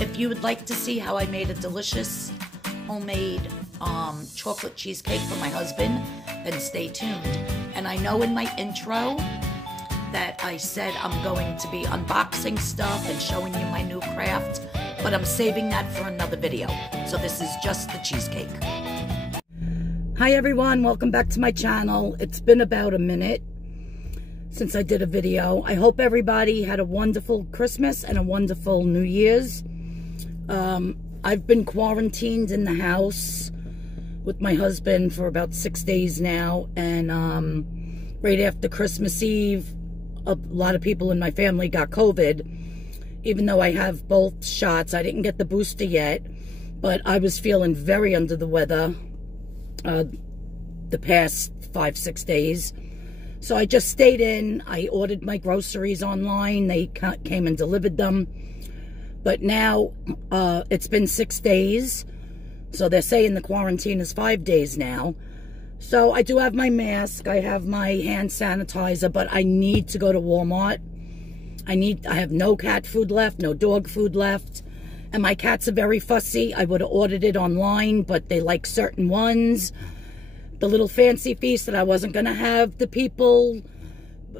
If you would like to see how I made a delicious homemade chocolate cheesecake for my husband, then stay tuned. And I know in my intro that I said I'm going to be unboxing stuff and showing you my new craft, but I'm saving that for another video. So this is just the cheesecake. Hi everyone, welcome back to my channel. It's been about a minute since I did a video. I hope everybody had a wonderful Christmas and a wonderful New Year's. I've been quarantined in the house with my husband for about 6 days now, and right after Christmas Eve, a lot of people in my family got COVID. Even though I have both shots, I didn't get the booster yet, but I was feeling very under the weather the past 5-6 days. So I just stayed in. I ordered my groceries online. They came and delivered them. But now it's been 6 days. So they're saying the quarantine is 5 days now. So I do have my mask. I have my hand sanitizer, but I need to go to Walmart. I have no cat food left, no dog food left. And my cats are very fussy. I would have ordered it online, but they like certain ones. The little fancy feast that I wasn't going to have the people,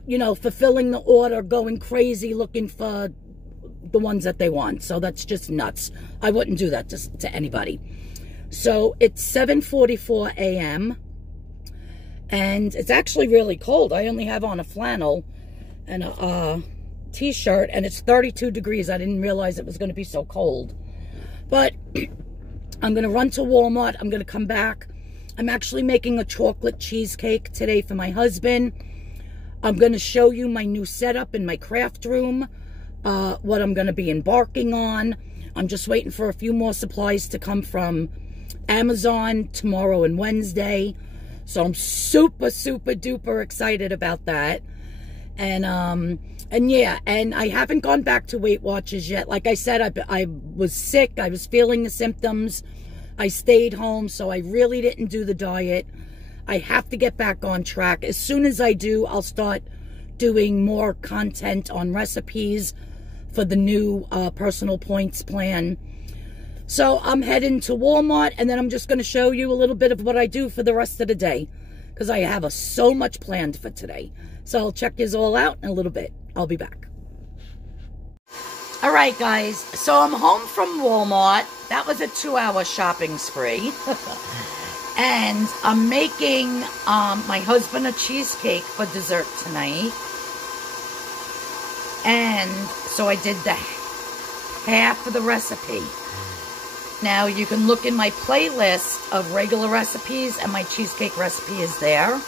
you know, fulfilling the order, going crazy looking for the ones that they want. So that's just nuts. I wouldn't do that to anybody. So it's 7:44 a.m. and it's actually really cold. I only have on a flannel and a t-shirt, and it's 32 degrees. I didn't realize it was going to be so cold. But I'm going to run to Walmart. I'm going to come back. I'm actually making a chocolate cheesecake today for my husband. I'm going to show you my new setup in my craft room, what I'm going to be embarking on. I'm just waiting for a few more supplies to come from Amazon tomorrow and Wednesday. So I'm super, super duper excited about that. And yeah, and I haven't gone back to Weight Watchers yet. Like I said, I was sick. I was feeling the symptoms. I stayed home, so I really didn't do the diet. I have to get back on track. As soon as I do, I'll start doing more content on recipes for the new personal points plan. So I'm heading to Walmart, and then I'm just going to show you a little bit of what I do for the rest of the day, because I have so much planned for today. So I'll check yous all out in a little bit. I'll be back. All right, guys. So I'm home from Walmart. That was a 2-hour shopping spree. And I'm making my husband a cheesecake for dessert tonight. And so I did the half of the recipe. Now you can look in my playlist of regular recipes, and my cheesecake recipe is there.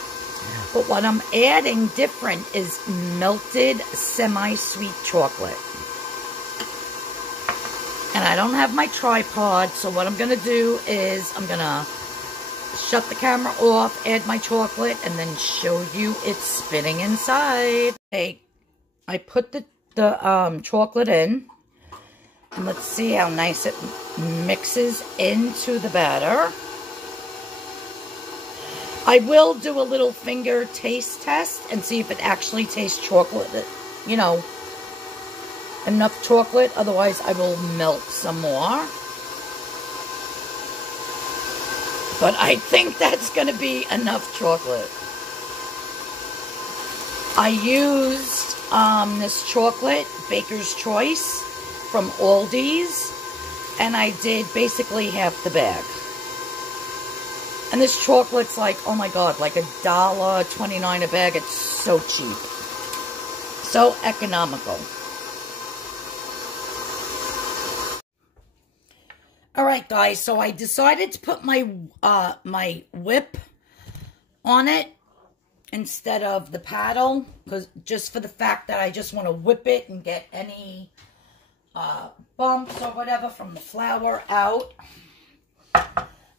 But what I'm adding different is melted semi-sweet chocolate. And I don't have my tripod, so what I'm going to do is I'm going to shut the camera off, add my chocolate, and then show you it spinning inside. Okay, I put the chocolate in, and let's see how nice it mixes into the batter. I will do a little finger taste test and see if it actually tastes chocolate, you know, enough chocolate. Otherwise, I will melt some more. But I think that's going to be enough chocolate. I used this chocolate, Baker's Choice, from Aldi's, and I did basically half the bag. And this chocolate's like, oh my God, like $1.29 a bag. It's so cheap. So economical. All right, guys, so I decided to put my my whip on it instead of the paddle, because just for the fact that I just want to whip it and get any bumps or whatever from the flour out.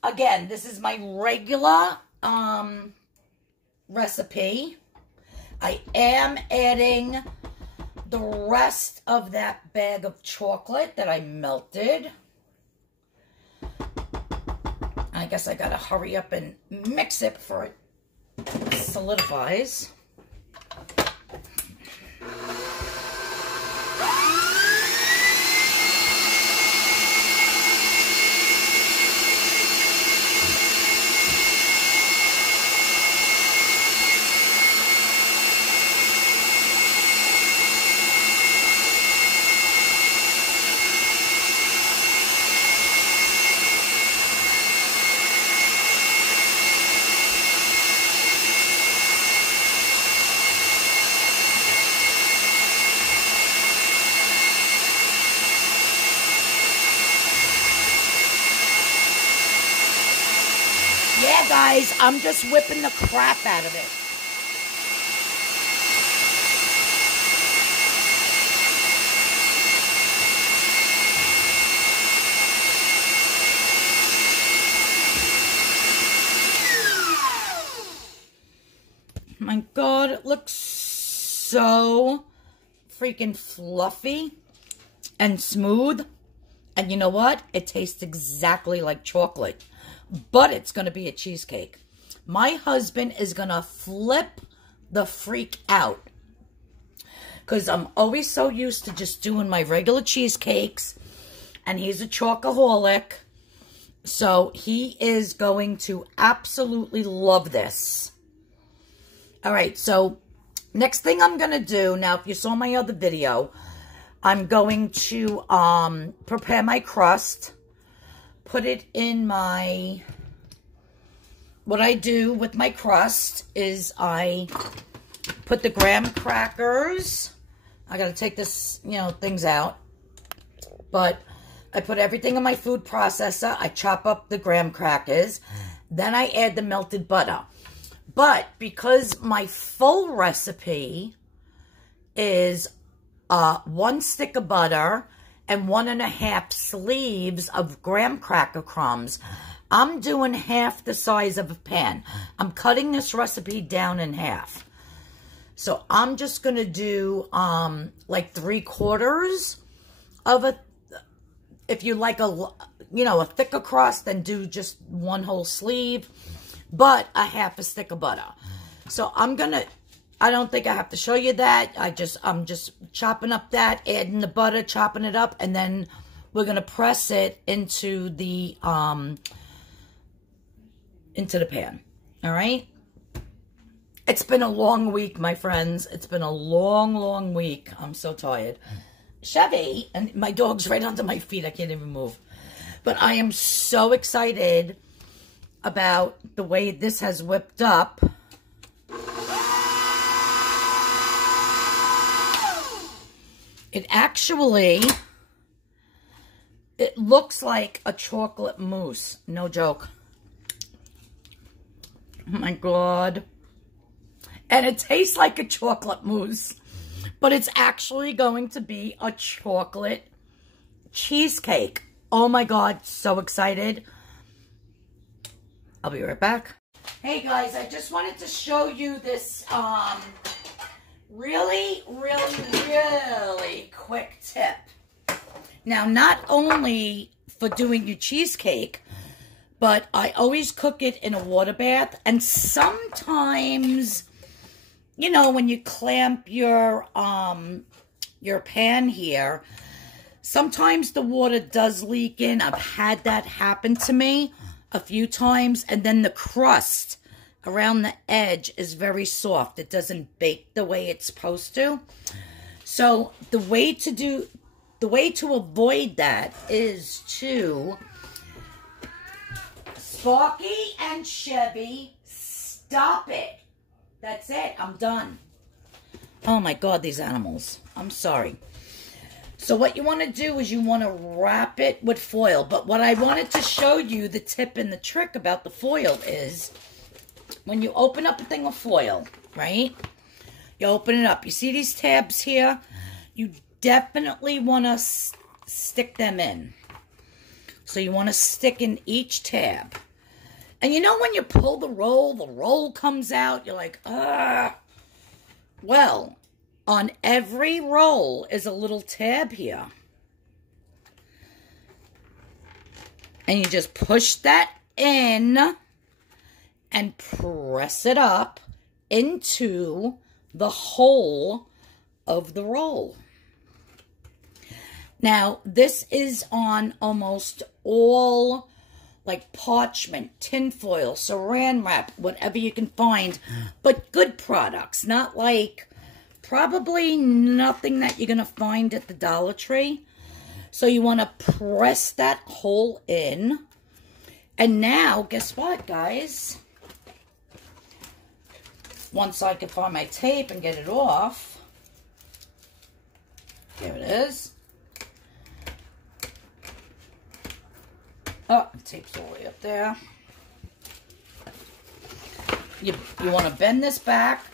Again, this is my regular recipe. I am adding the rest of that bag of chocolate that I melted. I guess I gotta hurry up and mix it before it solidifies. yeah, guys, I'm just whipping the crap out of it. My God, it looks so freaking fluffy and smooth. And you know what? It tastes exactly like chocolate. But it's going to be a cheesecake. My husband is going to flip the freak out. Because I'm always so used to just doing my regular cheesecakes. And he's a chocoholic. So he is going to absolutely love this. All right, so next thing I'm going to do, now if you saw my other video, I'm going to prepare my crust, put it in my, what I do with my crust is I put the graham crackers, I got to take this, you know, things out, but I put everything in my food processor, I chop up the graham crackers, then I add the melted butter. But because my full recipe is 1 stick of butter and 1.5 sleeves of graham cracker crumbs, I'm doing half the size of a pan. I'm cutting this recipe down in half. So I'm just going to do like 3/4 of a, if you like a, you know, a thicker crust, then do just 1 whole sleeve. But a half a stick of butter. So I'm gonna, I don't think I have to show you that. I'm just chopping up that, adding the butter, chopping it up, and then we're gonna press it into the pan. All right. It's been a long week, my friends. It's been a long, long week. I'm so tired. Chevy, and my dog's right under my feet. I can't even move. But I am so excited about the way this has whipped up. It actually, it looks like a chocolate mousse. No joke. Oh my God. And it tastes like a chocolate mousse. But it's actually going to be a chocolate cheesecake. Oh my God, so excited. I'll be right back. Hey guys, I just wanted to show you this really quick tip. Now, not only for doing your cheesecake, but I always cook it in a water bath. And sometimes, you know, when you clamp your pan here, sometimes the water does leak in. I've had that happen to me a few times, and then the crust around the edge is very soft. It doesn't bake the way it's supposed to. So the way to avoid that is to, Sparky and Chevy, stop it. That's it. I'm done. Oh my God, these animals. I'm sorry. So what you want to do is you want to wrap it with foil. But what I wanted to show you, the tip and the trick about the foil is, when you open up a thing of foil, right? You open it up. You see these tabs here? You definitely want to stick them in. So you want to stick in each tab. And you know when you pull the roll comes out. You're like, ah. Well, on every roll is a little tab here. And you just push that in and press it up into the hole of the roll. Now, this is on almost all, like, parchment, tinfoil, saran wrap, whatever you can find, but good products, not like, probably nothing that you're going to find at the Dollar Tree. So you want to press that hole in. And now, guess what, guys? Once I can find my tape and get it off. Here it is. Oh, the tape's all the way up there. you want to bend this back.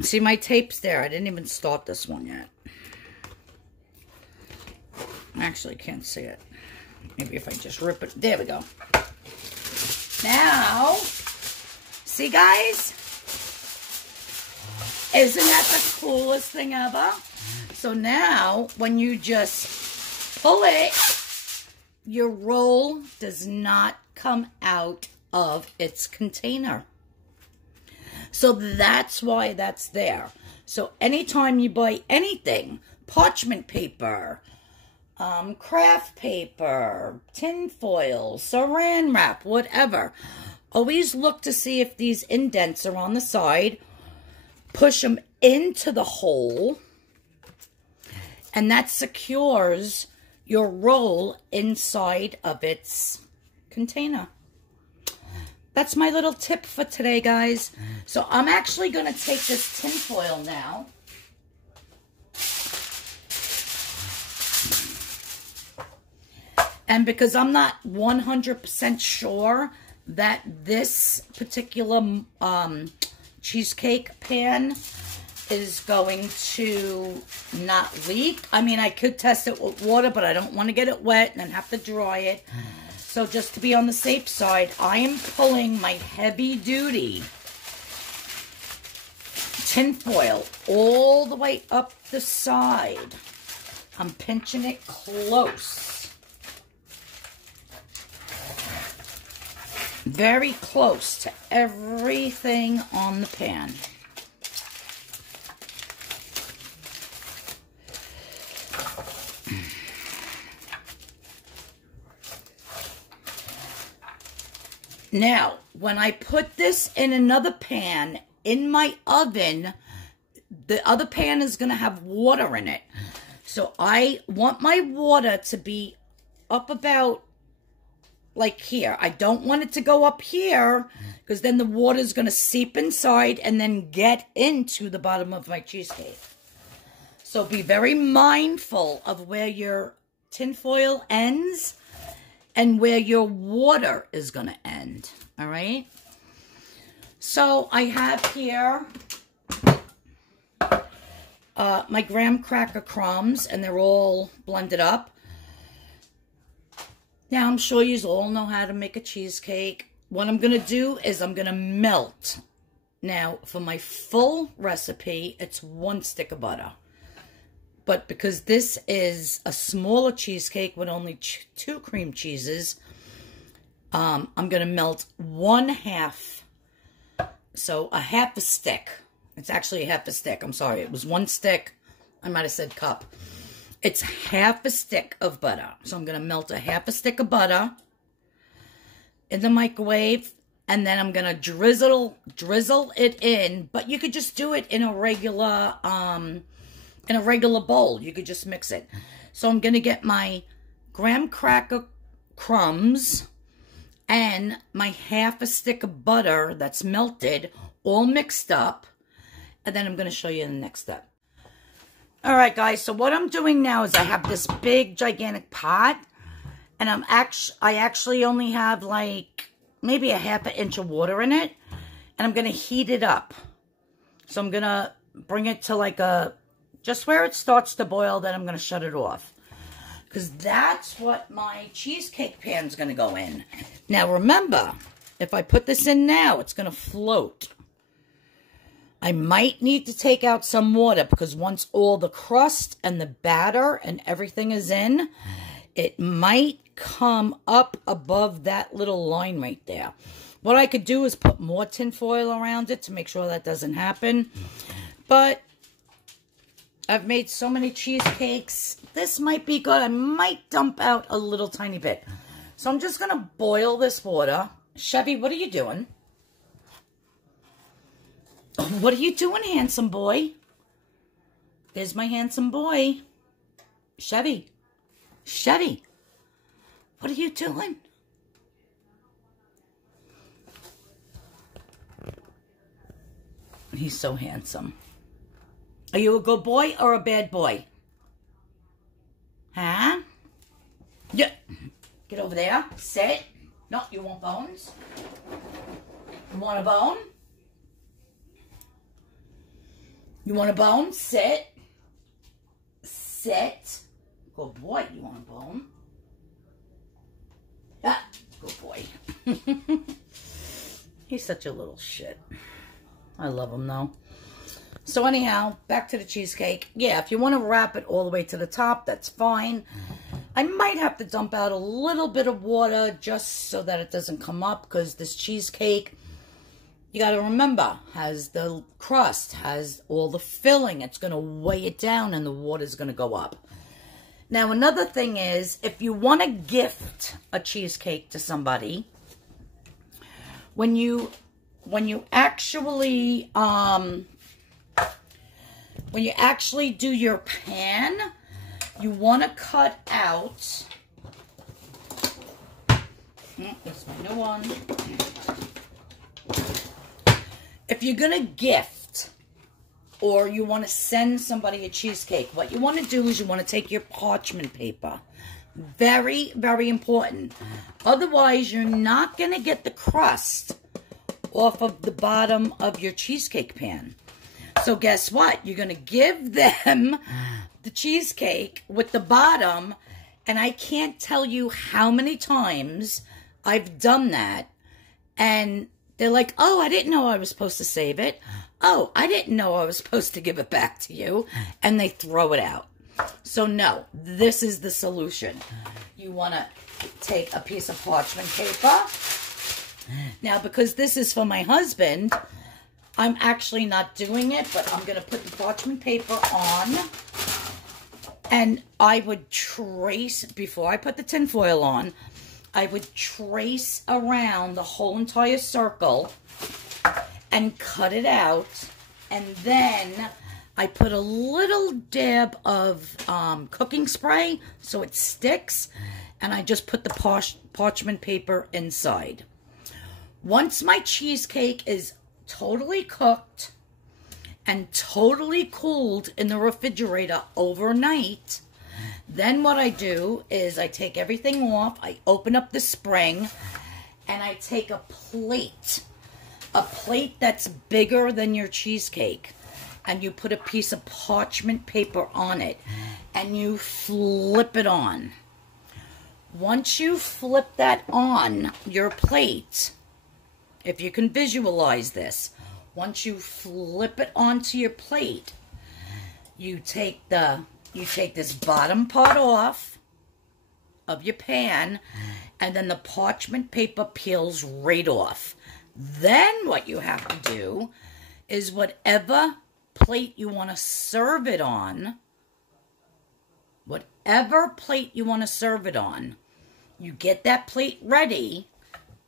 See my tapes there? I didn't even start this one yet. I actually can't see it. Maybe if I just rip it. There we go. Now, see guys? Isn't that the coolest thing ever? So now, when you just pull it, your roll does not come out of its container. So that's why that's there. So anytime you buy anything, parchment paper, craft paper, tin foil, saran wrap, whatever, always look to see if these indents are on the side. Push them into the hole, and that secures your roll inside of its container. That's my little tip for today, guys. So I'm actually going to take this tin foil now. And because I'm not 100% sure that this particular cheesecake pan is going to not leak. I mean, I could test it with water, but I don't want to get it wet and then have to dry it. So just to be on the safe side, I am pulling my heavy-duty tin foil all the way up the side. I'm pinching it close. Very close to everything on the pan. Now, when I put this in another pan in my oven, the other pan is going to have water in it. So I want my water to be up about like here. I don't want it to go up here because then the water is going to seep inside and then get into the bottom of my cheesecake. So be very mindful of where your tinfoil ends and where your water is going to end. All right? So I have here my graham cracker crumbs, and they're all blended up. Now, I'm sure you all know how to make a cheesecake. What I'm going to do is I'm going to melt. Now, for my full recipe, it's 1 stick of butter. But because this is a smaller cheesecake with only 2 cream cheeses, I'm going to melt 1/2. So a half a stick. It's actually a half a stick. I'm sorry. It was 1 stick. I might have said cup. It's half a stick of butter. So I'm going to melt a half a stick of butter in the microwave. And then I'm going to drizzle it in. But you could just do it in a regular bowl. You could just mix it. So I'm going to get my graham cracker crumbs and my half a stick of butter that's melted all mixed up. And then I'm going to show you the next step. All right, guys. So what I'm doing now is I have this big, gigantic pot. And I actually only have like maybe a half an inch of water in it. And I'm going to heat it up. So I'm going to bring it to like just where it starts to boil, then I'm going to shut it off. Because that's what my cheesecake pan's going to go in. Now remember, if I put this in now, it's going to float. I might need to take out some water because once all the crust and the batter and everything is in, it might come up above that little line right there. What I could do is put more tin foil around it to make sure that doesn't happen. But I've made so many cheesecakes. This might be good. I might dump out a little tiny bit. So I'm just going to boil this water. Chevy, what are you doing? What are you doing, handsome boy? There's my handsome boy. Chevy. Chevy. What are you doing? He's so handsome. Are you a good boy or a bad boy? Huh? Yeah. Get over there. Sit. No, you want bones? You want a bone? You want a bone? Sit. Sit. Good boy. You want a bone? Ah, good boy. He's such a little shit. I love him though. So anyhow, back to the cheesecake. Yeah, if you want to wrap it all the way to the top, that's fine. I might have to dump out a little bit of water just so that it doesn't come up, because this cheesecake, you got to remember, has the crust, has all the filling. It's going to weigh it down and the water's going to go up. Now, another thing is, if you want to gift a cheesecake to somebody, when you actually do your pan, you want to cut out, that's my new one. If you're going to gift or you want to send somebody a cheesecake, what you want to do is you want to take your parchment paper. Very, very important. Otherwise, you're not going to get the crust off of the bottom of your cheesecake pan. So guess what? You're going to give them the cheesecake with the bottom, and I can't tell you how many times I've done that, and they're like, oh, I didn't know I was supposed to save it. Oh, I didn't know I was supposed to give it back to you, and they throw it out. So no, this is the solution. You want to take a piece of parchment paper. Now, because this is for my husband, I'm actually not doing it, but I'm going to put the parchment paper on. And I would trace, before I put the tin foil on, I would trace around the whole entire circle and cut it out. And then I put a little dab of cooking spray so it sticks. And I just put the parchment paper inside. Once my cheesecake is totally cooked and totally cooled in the refrigerator overnight, then what I do is I take everything off, I open up the spring, and I take a plate that's bigger than your cheesecake, and you put a piece of parchment paper on it, and you flip it on. Once you flip that on your plate, if you can visualize this, once you flip it onto your plate, you take this bottom part off of your pan, and then the parchment paper peels right off. Then what you have to do is whatever plate you want to serve it on, you get that plate ready,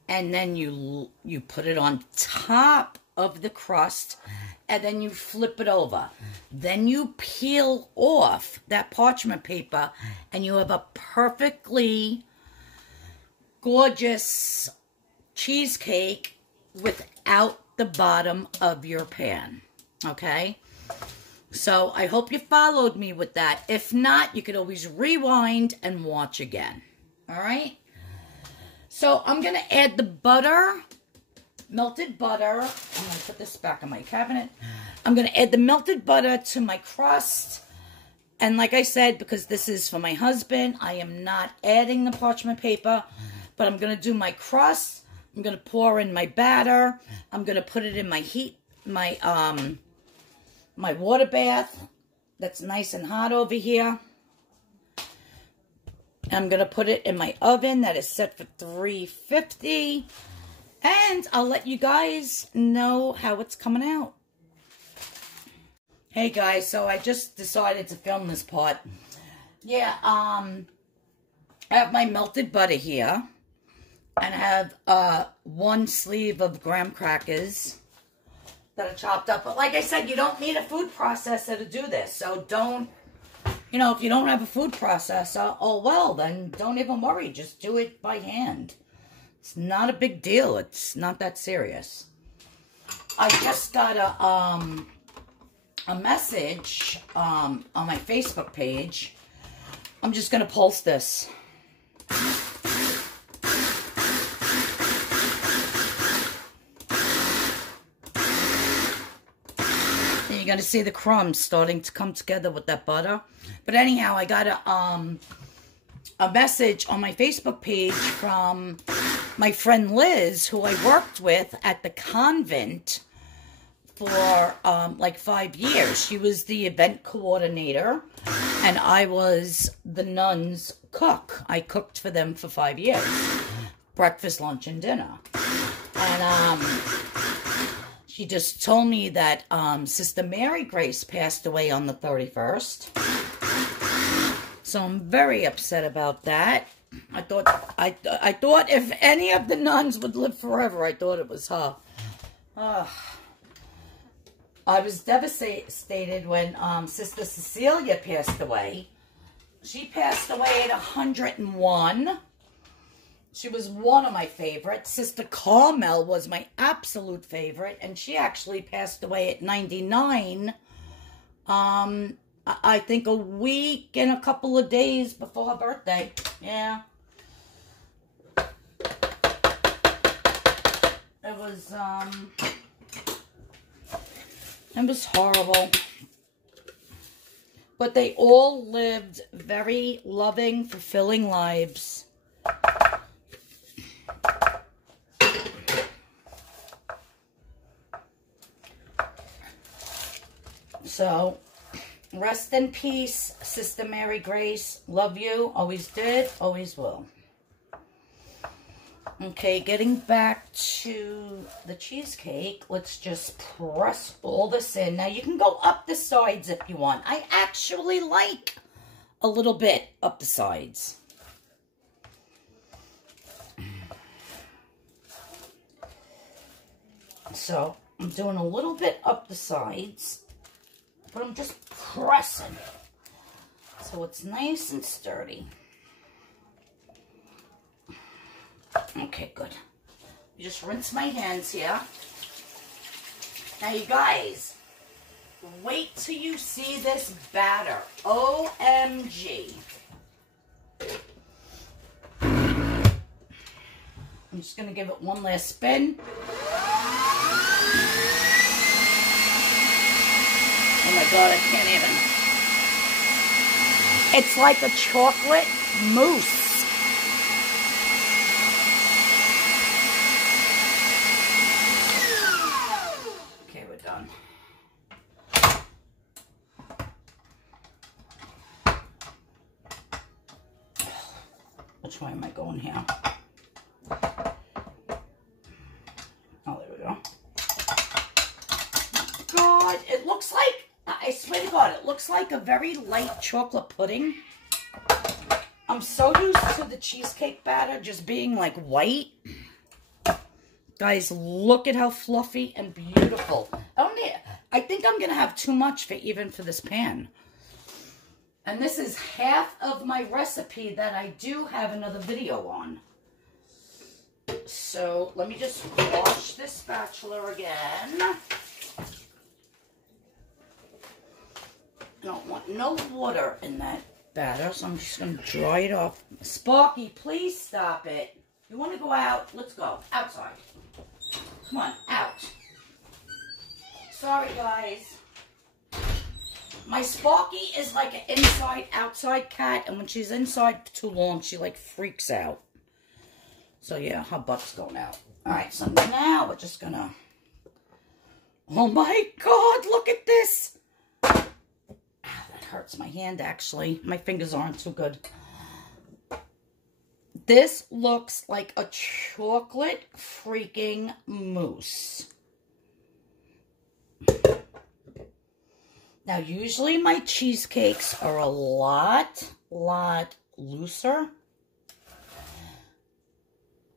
and then you put it on top of the crust, and then you flip it over. Then you peel off that parchment paper, and you have a perfectly gorgeous cheesecake without the bottom of your pan. Okay? So I hope you followed me with that. If not, you could always rewind and watch again. All right? So I'm going to add the butter, melted butter. I'm going to put this back in my cabinet. I'm going to add the melted butter to my crust. And like I said, because this is for my husband, I am not adding the parchment paper. But I'm going to do my crust. I'm going to pour in my batter. I'm going to put it in my my water bath that's nice and hot over here. I'm going to put it in my oven that is set for 350. And I'll let you guys know how it's coming out. Hey guys, so I just decided to film this part. Yeah, I have my melted butter here. And I have one sleeve of graham crackers that are chopped up. But like I said, you don't need a food processor to do this. So don't, you know, if you don't have a food processor, oh well, then don't even worry. Just do it by hand. It's not a big deal. It's not that serious. I just got a message on my Facebook page. I'm just going to post this. going to see the crumbs starting to come together with that butter. But anyhow, I got a message on my Facebook page from my friend Liz, who I worked with at the convent for like 5 years. She was the event coordinator, and I was the nuns' cook. I cooked for them for 5 years. Breakfast, lunch, and dinner. And she just told me that Sister Mary Grace passed away on the 31st. So I'm very upset about that. I thought if any of the nuns would live forever, I thought it was her. I was devastated when Sister Cecilia passed away. She passed away at 101. She was one of my favorites. Sister Carmel was my absolute favorite, and she actually passed away at 99. I think a week and a couple of days before her birthday. Yeah. It was horrible. But they all lived very loving, fulfilling lives. So, rest in peace, Sister Mary Grace. Love you. Always did. Always will. Okay, getting back to the cheesecake, let's just press all this in. Now, you can go up the sides if you want. I actually like a little bit up the sides. So, I'm doing a little bit up the sides, but I'm just pressing so it's nice and sturdy. Okay, good. You just rinse my hands here. Now, you guys, wait till you see this batter. OMG. I'm just going to give it one last spin. Oh my God, I can't even. It's like a chocolate mousse. Done. Which way am I going here? Oh, there we go. God, it looks like, I swear to God, it looks like a very light chocolate pudding. I'm so used to the cheesecake batter just being like white. Guys, look at how fluffy and beautiful. I think I'm going to have too much for this pan. And this is half of my recipe that I do have another video on. So, let me just wash this spatula again. I don't want no water in that batter, so I'm just going to dry it off. Sparky, please stop it. You want to go out? Let's go. Outside. Come on, out. Sorry, guys. My Sparky is like an inside-outside cat, and when she's inside too long, she like freaks out. So yeah, her butt's going out. All right, so now we're just gonna. Oh my God! Look at this. Ow, that hurts my hand. Actually, my fingers aren't too good. This looks like a chocolate freaking mousse. Now, usually my cheesecakes are a lot looser.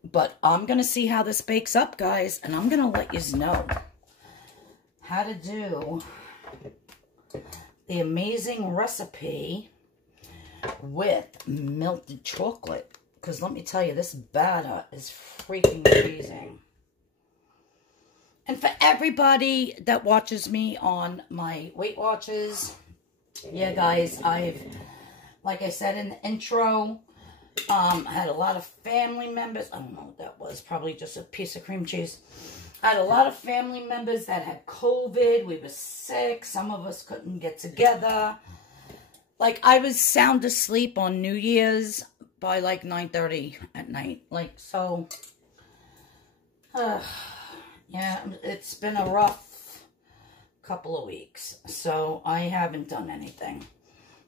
But I'm going to see how this bakes up, guys. And I'm going to let you know how to do the amazing recipe with melted chocolate. Because let me tell you, this batter is freaking amazing. And for everybody that watches me on my Weight Watchers, yeah, guys, like I said in the intro, had a lot of family members. I don't know what that was. Probably just a piece of cream cheese. I had a lot of family members that had COVID. We were sick. Some of us couldn't get together. Like, I was sound asleep on New Year's by like 9:30 at night. Like, so, yeah, it's been a rough couple of weeks. So, I haven't done anything.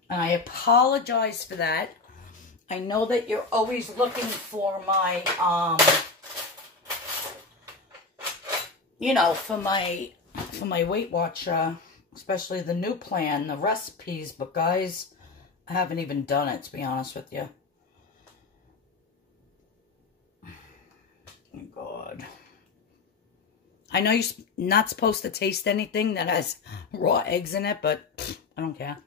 And I apologize for that. I know that you're always looking for my, you know, for my Weight Watcher, especially the new plan, the recipes. But guys, I haven't even done it, to be honest with you. Oh, God. I know you're not supposed to taste anything that has raw eggs in it, but I don't care.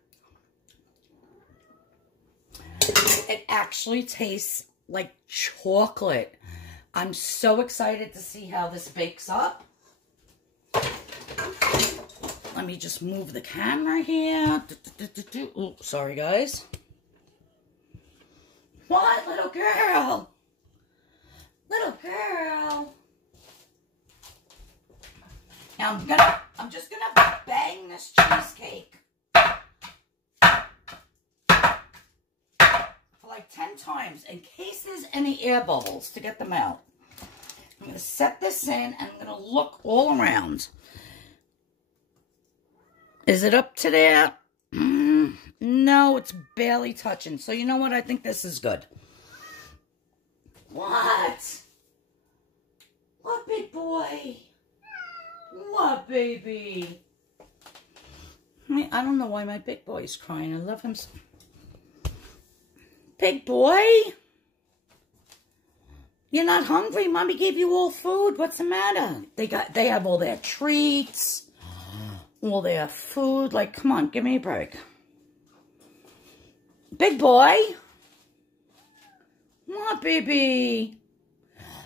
It actually tastes like chocolate. I'm so excited to see how this bakes up. Let me just move the camera here. Oops, sorry, guys. What, little girl? Little girl. Now I'm just gonna bang this cheesecake for like 10 times in case there's any air bubbles to get them out. I'm gonna set this in and I'm gonna look all around. Is it up to there? No, it's barely touching. So you know what? I think this is good. What? What, big boy? What, baby? I don't know why my big boy is crying. I love him so. Big boy? You're not hungry? Mommy gave you all food. What's the matter? They have all their treats. All their food. Like, come on, give me a break. Big boy? What, baby?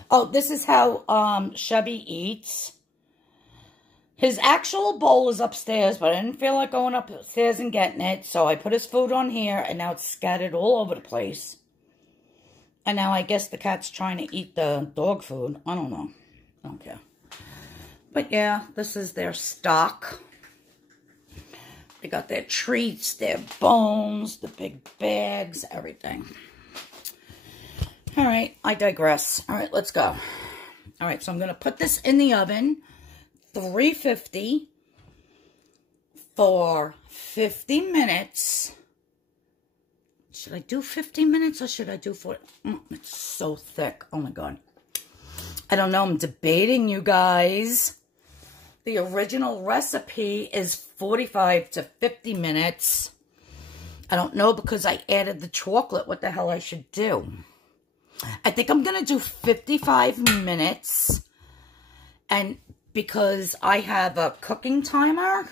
Oh, this is how Chevy eats. His actual bowl is upstairs, but I didn't feel like going upstairs and getting it. So I put his food on here, and now it's scattered all over the place. And now I guess the cat's trying to eat the dog food. I don't know. I don't care. But yeah, this is their stock. They got their treats, their bones, the big bags, everything. All right, I digress. All right, let's go. All right, so I'm going to put this in the oven, 350 for 50 minutes. Should I do 50 minutes or should I do 40? It's so thick. Oh, my God. I don't know. I'm debating, you guys. The original recipe is 45 to 50 minutes. I don't know because I added the chocolate what the hell I should do. I think I'm going to do 55 minutes. And because I have a cooking timer,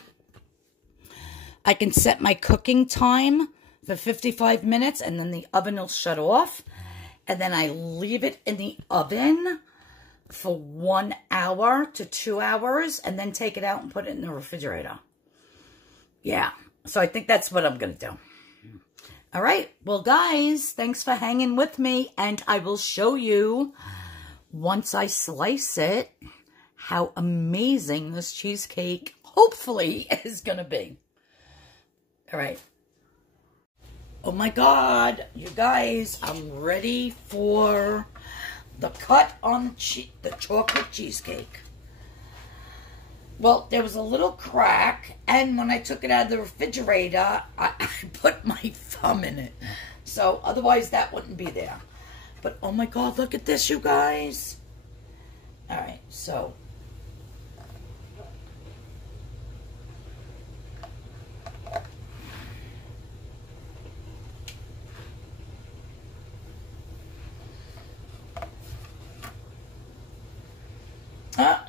I can set my cooking time for 55 minutes and then the oven will shut off. And then I leave it in the oven for 1 hour to 2 hours and then take it out and put it in the refrigerator. Yeah, so I think that's what I'm going to do. All right, well, guys, thanks for hanging with me, and I will show you, once I slice it, how amazing this cheesecake, hopefully, is going to be. All right. Oh, my God, you guys, I'm ready for the cut on the chocolate cheesecake. Well, there was a little crack, and when I took it out of the refrigerator, I put my thumb in it. So, otherwise, that wouldn't be there. But, oh my God, look at this, you guys. All right, so.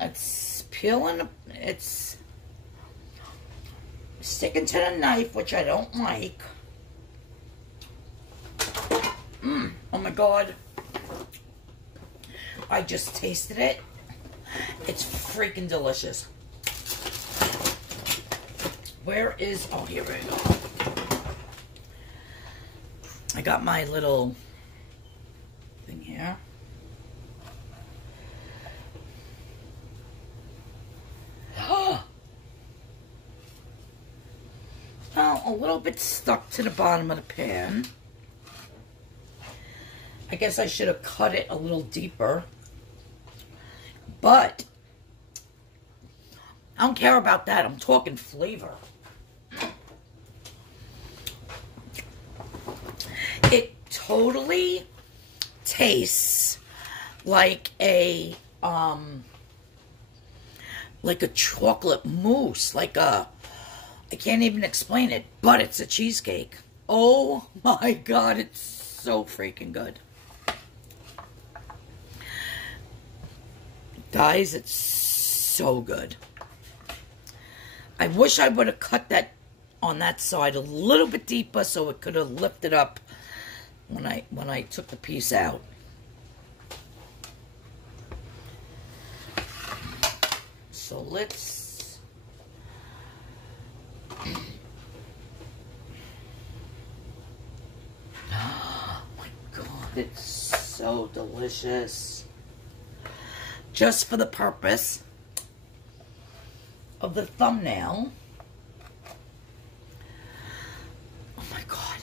It's peeling, it's sticking to the knife, which I don't like. Oh my God. I just tasted it. It's freaking delicious. Where is, oh, here we go. I got my little thing here. Well, a little bit stuck to the bottom of the pan. I guess I should have cut it a little deeper. But I don't care about that. I'm talking flavor. It totally tastes like a chocolate mousse, I can't even explain it, but it's a cheesecake. Oh my God, it's so freaking good. Guys, it's so good. I wish I would have cut that on that side a little bit deeper so it could have lifted up when I took the piece out. So let's oh my God, it's so delicious. Just for the purpose of the thumbnail. Oh my God.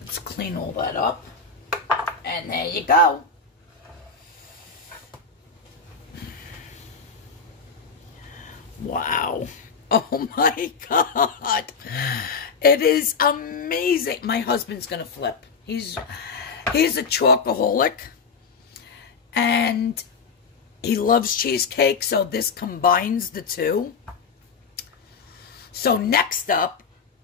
Let's clean all that up. And there you go. Wow. Oh my God. It is amazing. My husband's going to flip. He's a chocoholic. And he loves cheesecake, so this combines the two. So next up,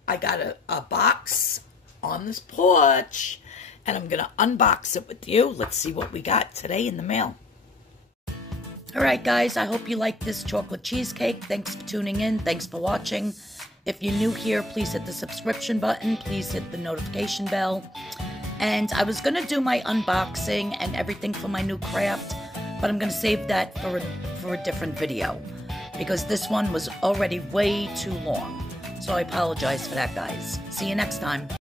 I got a box on this porch. And I'm going to unbox it with you. Let's see what we got today in the mail. Alright guys, I hope you liked this chocolate cheesecake. Thanks for tuning in. Thanks for watching. If you're new here, please hit the subscription button. Please hit the notification bell. And I was going to do my unboxing and everything for my new craft, but I'm going to save that for a different video, because this one was already way too long. So I apologize for that, guys. See you next time.